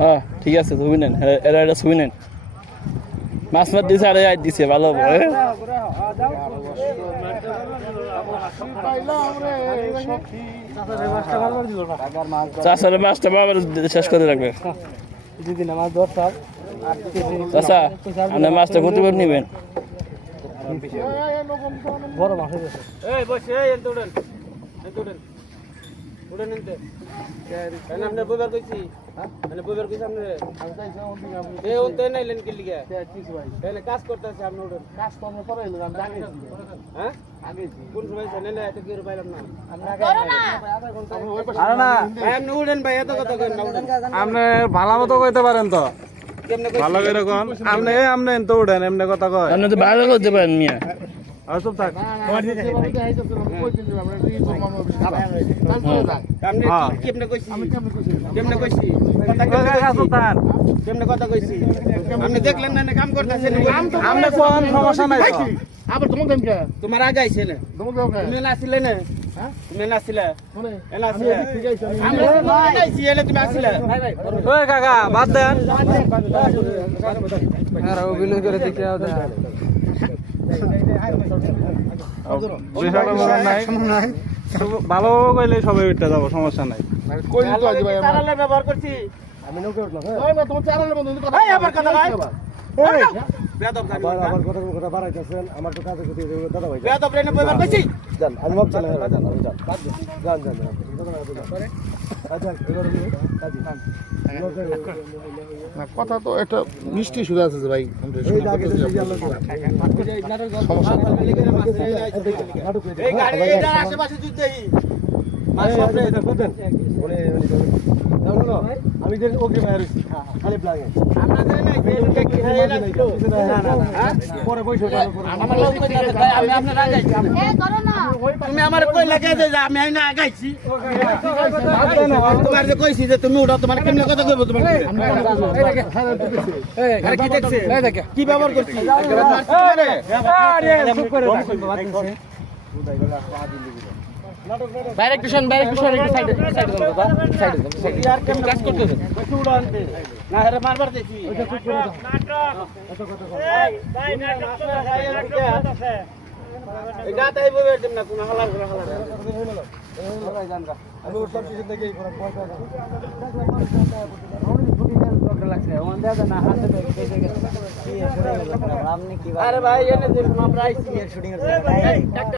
হ্যাঁ ঠিক আছে, ছবি নেন, এরা এটা ছবি নেন। মাছ মাছ দিছে আর আই দিছে, ভালো হবে। চাষারে মাছটা বাবার শেষ করে রাখবে। চাষা আপনার মাছটা ক্ষতি করে নিবেন। বড় মাছ কাজ করতেছে আপনার কাজ কর্ম করে হ্যাঁ কোন সময় পাইলাম না উঠেন ভাই, এত কথা আপনি ভালো মতো কইতে পারেন তো, ভালো করে কোন আপনি আপনি তো উঠেন এমনি কথা কয়, আপনি তো ভালো করতে পারেন মিয়া। চুপ থাক। আপনি দেখলেন না কাম করতেছেন, সমস্যা নাই। আবার তোমার আগে আইছে না, তুমি নাছিলে না, তুমি নাছিলে তুমি আসলে। কাকা বাদ দেন, অভিনয় করে দেখে ভালো কইলে সবাই উঠতে যাবো, সমস্যা নাই। ব্যবহার করছি আমি নৌকে উঠলাম। কথা বাড়াইতেছেন, আমার তো কাজে ক্ষতি দাদা ভাই আমি ভাবছি না কথা তো একটা মিষ্টি শুরু আছে ভাই। আমি যে ওকে খালি প্লাগে পরে বসে তুমি আমার কই লাগে যে আমি না আগাইছি, তোমার যে কইছি যে তুমি উঠো, তোমার কেমনে কথা কইবো, তোমার কি দেখছে কি ব্যবহার করছি ডাইরেকশন একটু সাইডে আর কেমন কাজ করতেছেন না হেরে মারবার দেখি গাতাই ববে দেন না কোন হালার আমি ওর সব কিছু দেখেই আরে ভাই এনে যে আমরা আইছি শুটিং এর